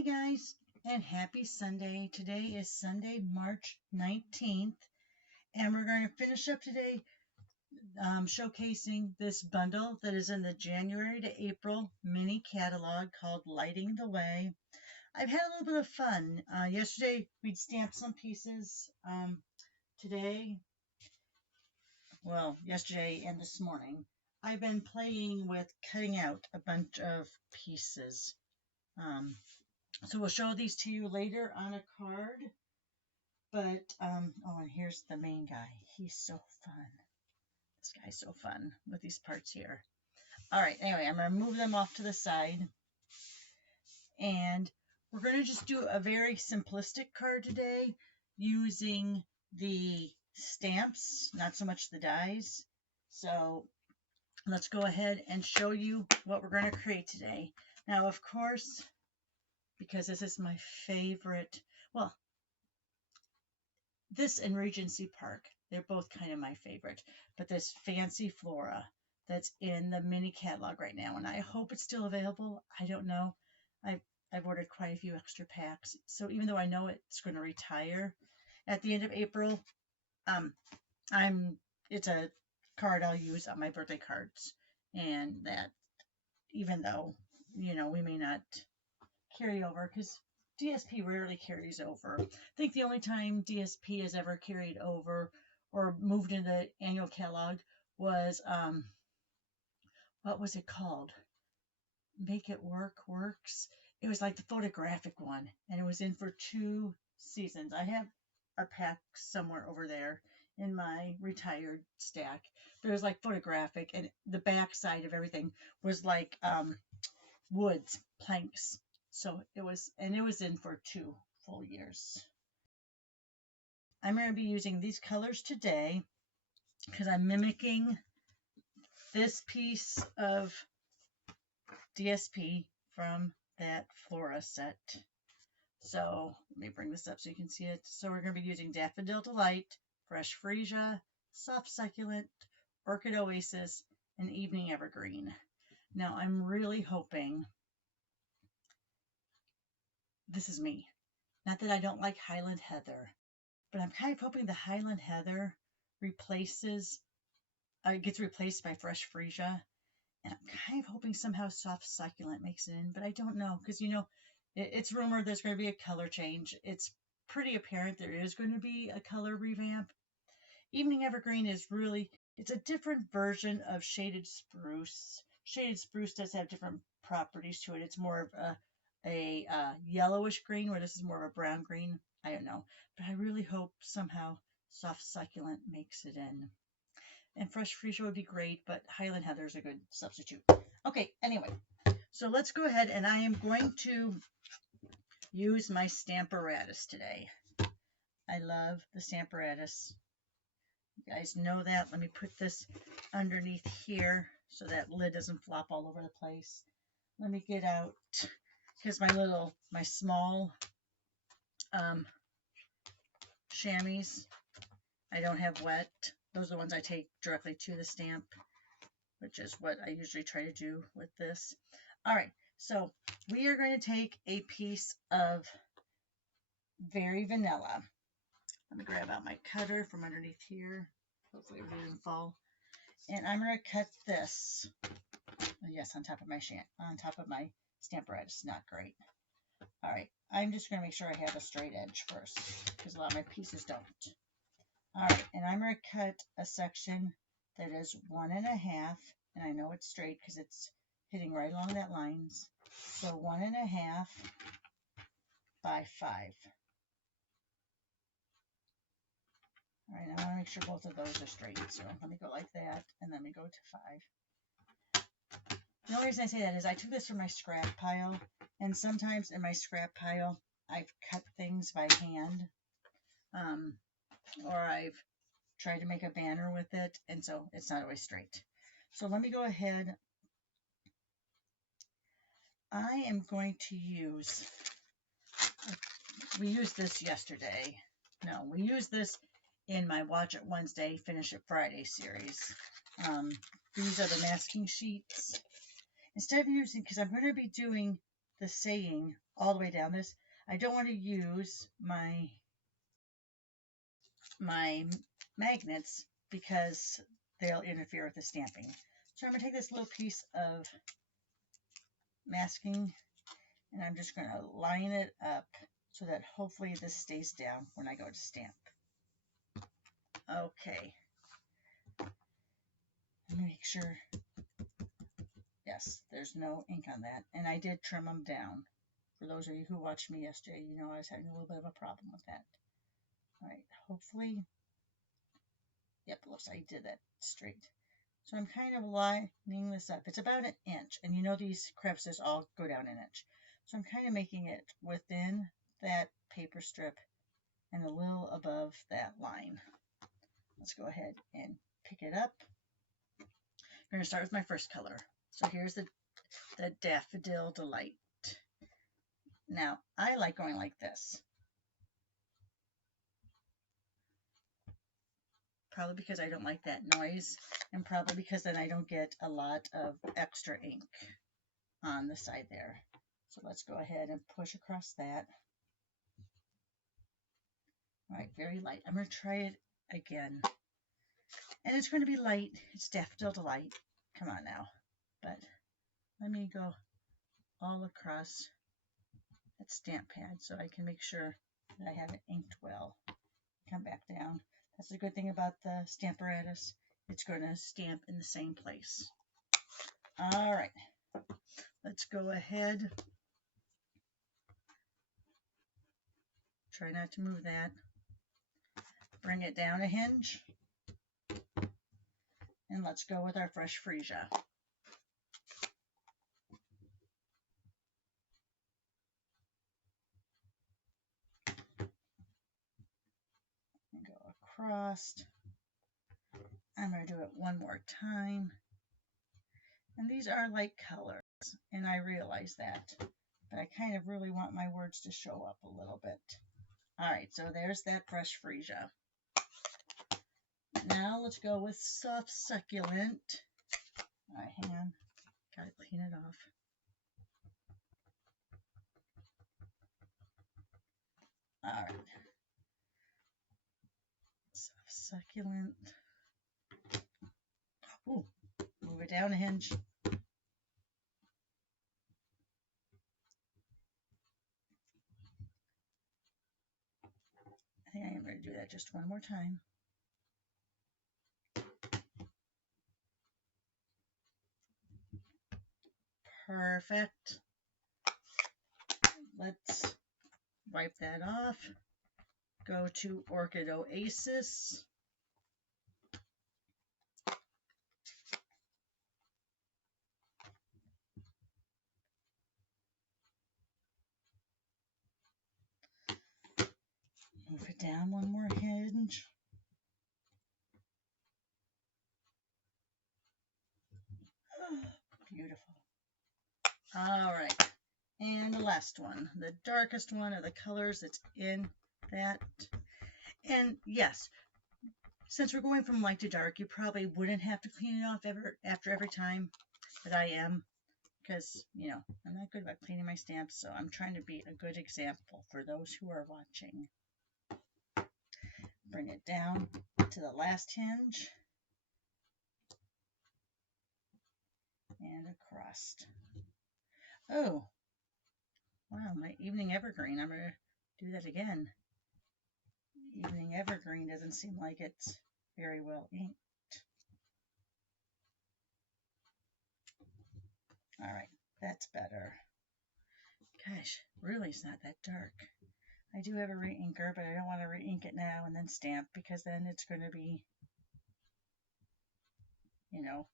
Hi guys, and happy Sunday. Today is Sunday, March 19th, and we're going to finish up today showcasing this bundle that is in the January to April mini catalog called Lighting the Way. I've had a little bit of fun. Yesterday we'd stamped some pieces. Yesterday and this morning, I've been playing with cutting out a bunch of pieces. So we'll show these to you later on a card. But, oh, and here's the main guy. He's so fun. This guy's so fun with these parts here. All right, anyway, I'm going to move them off to the side. And we're going to just do a very simplistic card today using the stamps, not so much the dies. So let's go ahead and show you what we're going to create today. Now, of course, because this is my favorite, well, this and Regency Park, they're both kind of my favorite, but this Fancy Flora that's in the mini catalog right now, and I hope it's still available. I don't know. I've ordered quite a few extra packs, so even though I know it's going to retire at the end of April, it's a card I'll use on my birthday cards, and that even though, we may not carry over, because DSP rarely carries over. I think the only time DSP has ever carried over or moved into the annual catalog was, what was it called? Make It Work Works. It was like the photographic one, and it was in for 2 seasons. I have a pack somewhere over there in my retired stack. But it was like photographic, and the back side of everything was like woods, planks. So it was in for 2 full years. I'm going to be using these colors today because I'm mimicking this piece of DSP from that Flora set. So let me bring this up so you can see it. So we're going to be using Daffodil Delight, Fresh Freesia, Soft Succulent, Orchid Oasis, and Evening Evergreen. Now I'm really hoping, this is me, not that I don't like Highland Heather, but I'm kind of hoping the Highland Heather gets replaced by Fresh Freesia. And I'm kind of hoping somehow Soft Succulent makes it in, but I don't know, because, it's rumored there's going to be a color change. It's pretty apparent there is going to be a color revamp. Evening Evergreen is it's a different version of Shaded Spruce. Shaded Spruce does have different properties to it. It's more of a yellowish green, where this is more of a brown green. I don't know, but I really hope somehow Soft Succulent makes it in. And Fresh Freesia would be great, but Highland Heather is a good substitute. Okay, anyway, so let's go ahead, and I am going to use my Stamparatus today. I love the Stamparatus. You guys know that. Let me put this underneath here so that lid doesn't flop all over the place. Let me get out, because my small chamois, I don't have wet. Those are the ones I take directly to the stamp, which is what I usually try to do with this. All right, so we are going to take a piece of Very Vanilla. Let me grab out my cutter from underneath here. Hopefully it doesn't fall. And I'm going to cut this. Yes, on top of my Stamparatus. Not great. All right, I'm just going to make sure I have a straight edge first, because a lot of my pieces don't. All right, and I'm going to cut a section that is 1 1/2, and I know it's straight because it's hitting right along that lines. So 1 1/2 by 5. All right, I want to make sure both of those are straight. So let me go like that, and then we go to 5. The only reason I say that is I took this from my scrap pile, and sometimes in my scrap pile, I've cut things by hand, or I've tried to make a banner with it, and so it's not always straight. So let me go ahead. I am going to use, we used this yesterday. No, we used this in my Watch It Wednesday, Finish It Friday series. These are the masking sheets. Instead of using, because I'm going to be doing the saying all the way down this. I don't want to use my magnets because they'll interfere with the stamping. So I'm going to take this little piece of masking and I'm just going to line it up so that hopefully this stays down when I go to stamp. Okay. Let me make sure. Yes, there's no ink on that. And I did trim them down. For those of you who watched me yesterday, you know I was having a little bit of a problem with that. All right, hopefully, yep, looks like I did that straight. So I'm kind of lining this up. It's about an inch, and you know these crevices all go down an inch. So I'm kind of making it within that paper strip and a little above that line. Let's go ahead and pick it up. I'm going to start with my first color. So here's the Daffodil Delight. Now, I like going like this. Probably because I don't like that noise, and probably because then I don't get a lot of extra ink on the side there. So let's go ahead and push across that. All right, very light. I'm going to try it again. And it's going to be light. It's Daffodil Delight. Come on now. But let me go all across that stamp pad so I can make sure that I have it inked well. Come back down. That's the good thing about the Stamparatus. It's going to stamp in the same place. All right. Let's go ahead. Try not to move that. Bring it down a hinge. And let's go with our fresh freesia. And go across. I'm going to do it one more time. And these are light colors, and I realize that. But I kind of really want my words to show up a little bit. All right, so there's that fresh freesia. Now let's go with Soft Succulent. All right, hang on. Got to clean it off. All right. Soft Succulent. Ooh, move it down a hinge. I think I am going to do that just one more time. Perfect. Let's wipe that off. Go to Orchid Oasis. Move it down one more hinge. Beautiful. All right. And the last one, the darkest one of the colors that's in that. And yes, since we're going from light to dark, you probably wouldn't have to clean it off after every time, but I am, because, you know, I'm not good about cleaning my stamps, so I'm trying to be a good example for those who are watching. Bring it down to the last hinge and across. Oh, wow, my Evening Evergreen. I'm going to do that again. Evening Evergreen doesn't seem like it's very well inked. All right, that's better. Gosh, really it's not that dark. I do have a re-inker, but I don't want to re-ink it now and then stamp because then it's going to be, you know,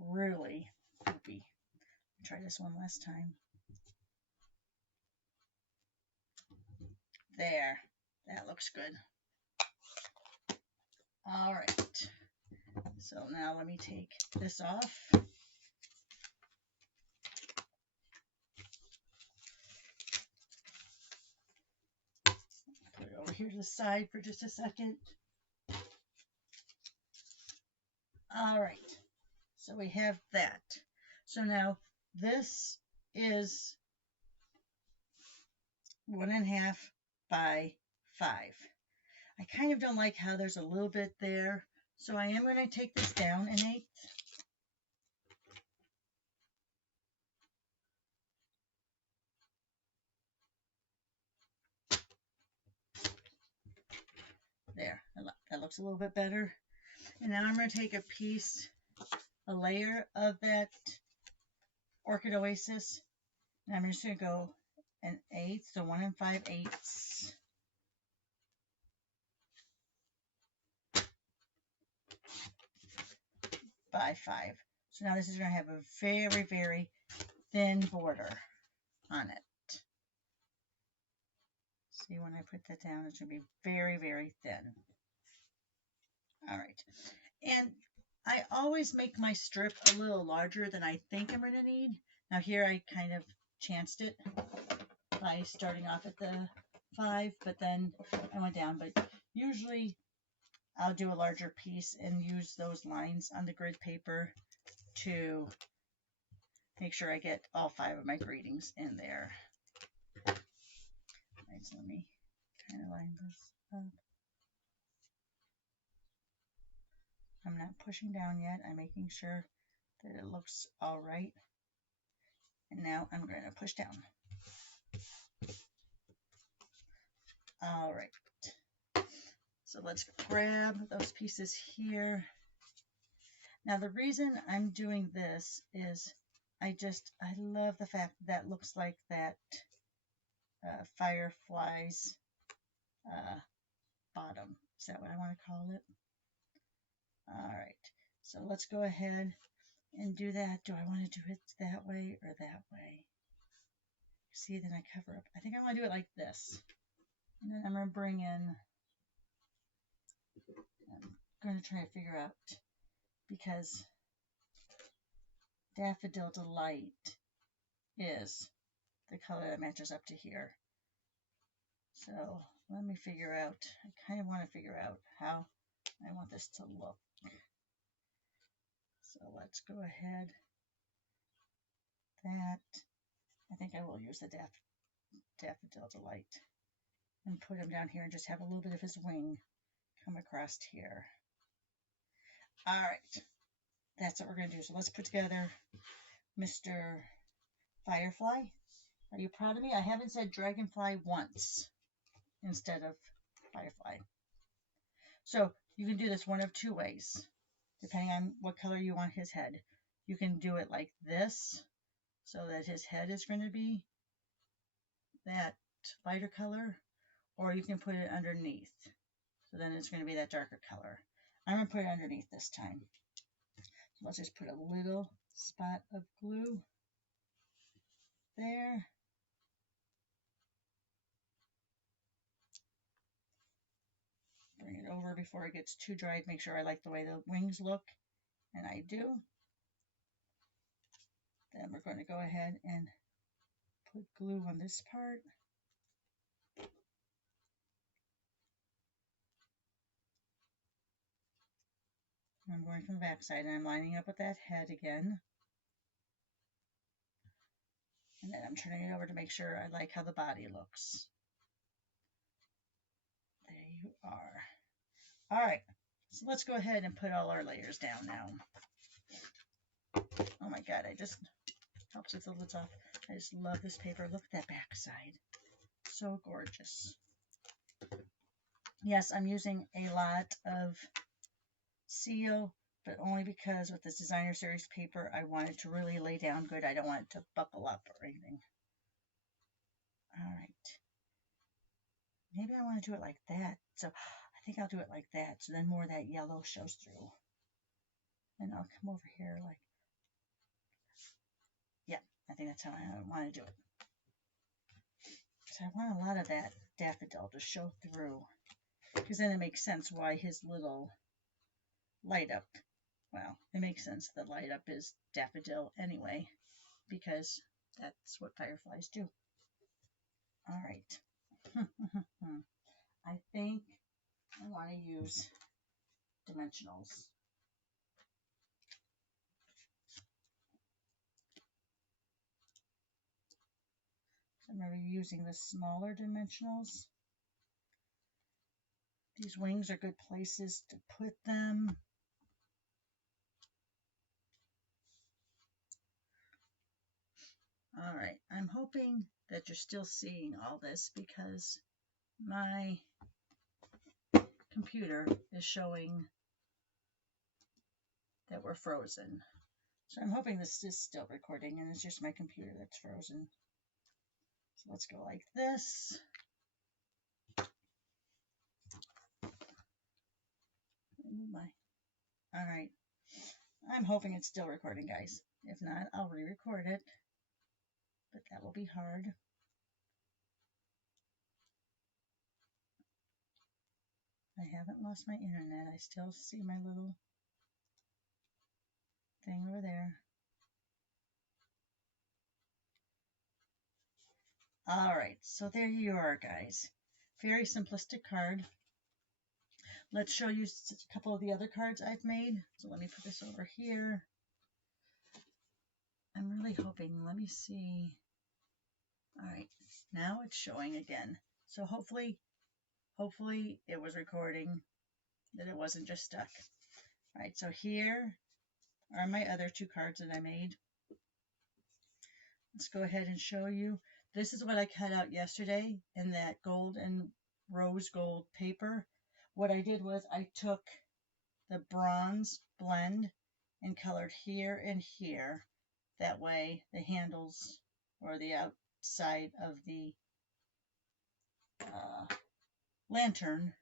really poopy. Try this one last time. There, that looks good. All right, so now let me take this off. Put it over here to the side for just a second. All right, so we have that. So now this is 1.5 by 5. I kind of don't like how there's a little bit there, so I am going to take this down 1/8. There, that looks a little bit better. And now I'm going to take a layer of that Orchid Oasis, and I'm just going to go 1/8, so 1 5/8 by 5. So now this is going to have a very, very thin border on it. See, when I put that down, it's going to be very, very thin. All right. And I always make my strip a little larger than I think I'm going to need. Now here I kind of chanced it by starting off at the 5, but then I went down. But usually I'll do a larger piece and use those lines on the grid paper to make sure I get all 5 of my greetings in there. All right, so let me kind of line this up. I'm not pushing down yet. I'm making sure that it looks all right. And now I'm going to push down. All right. So let's grab those pieces here. Now the reason I'm doing this is I love the fact that looks like that firefly's bottom. Is that what I want to call it? All right. So let's go ahead and do that. Do I want to do it that way or that way? See, then I cover up. I think I want to do it like this. And then I'm going to bring in, I'm going to try to figure out, because Daffodil Delight is the color that matches up to here. So let me figure out, I kind of want to figure out how I want this to look. So let's go ahead. That, I think I will use the Daffodil Delight and put him down here and just have a little bit of his wing come across here. All right, that's what we're going to do. So let's put together Mr. Firefly. Are you proud of me? I haven't said Dragonfly once instead of Firefly. So you can do this one of 2 ways, depending on what color you want his head. You can do it like this, so that his head is going to be that lighter color, or you can put it underneath. So then it's going to be that darker color. I'm going to put it underneath this time. So let's just put a little spot of glue there. Bring it over before it gets too dry to make sure I like the way the wings look, and I do. Then we're going to go ahead and put glue on this part. I'm going from the back side and I'm lining up with that head again. And then I'm turning it over to make sure I like how the body looks. There you are. All right, so let's go ahead and put all our layers down now. Oh my God, I just helps with the lids off. I just love this paper. Look at that back side. So gorgeous. Yes, I'm using a lot of seal, but only because with this designer series paper, I want it to really lay down good. I don't want it to buckle up or anything. All right. Maybe I want to do it like that. So I think I'll do it like that. So then more of that yellow shows through. And I'll come over here like, yeah, I think that's how I want to do it. So I want a lot of that daffodil to show through, because then it makes sense why his little light up, well, it makes sense the light up is daffodil anyway, because that's what fireflies do. All right. I think I want to use dimensionals. So I'm going to be using the smaller dimensionals. These wings are good places to put them. All right, I'm hoping that you're still seeing all this because my computer is showing that we're frozen. So I'm hoping this is still recording and it's just my computer that's frozen. So let's go like this. All right. I'm hoping it's still recording, guys. If not, I'll re-record it. But that will be hard. I haven't lost my internet. I still see my little thing over there. All right, so there you are, guys. Very simplistic card. Let's show you a couple of the other cards I've made. So let me put this over here. I'm really hoping, let me see. All right, now it's showing again. So hopefully it was recording, that it wasn't just stuck. All right, so here are my other two cards that I made. Let's go ahead and show you. This is what I cut out yesterday in that gold and rose gold paper. What I did was I took the bronze blend and colored here and here. That way the handles or the outside of the lantern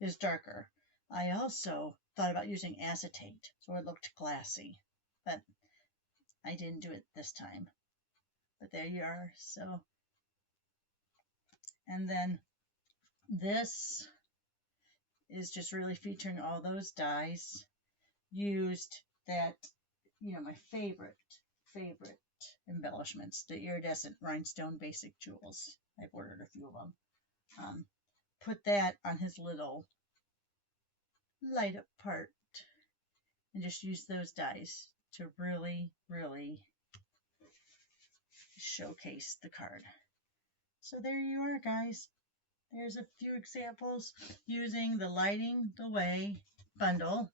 is darker. I also thought about using acetate so it looked glassy, but I didn't do it this time. But there you are. So, and then this is just really featuring all those dies used that, you know, my favorite embellishments, the iridescent rhinestone basic jewels. I've ordered a few of them. Put that on his little light up part and just use those dies to really showcase the card. So there you are, guys. There's a few examples using the Lighting the Way bundle.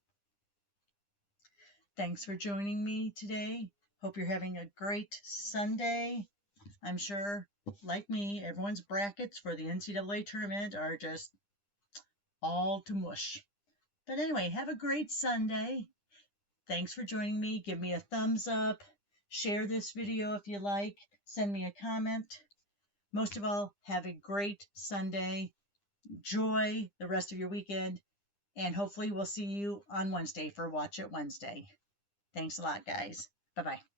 Thanks for joining me today. Hope you're having a great Sunday. I'm sure, like me, everyone's brackets for the NCAA tournament are just all to mush. But anyway, have a great Sunday. Thanks for joining me. Give me a thumbs up. Share this video if you like. Send me a comment. Most of all, have a great Sunday. Enjoy the rest of your weekend. And hopefully we'll see you on Wednesday for Watch It Wednesday. Thanks a lot, guys. Bye-bye.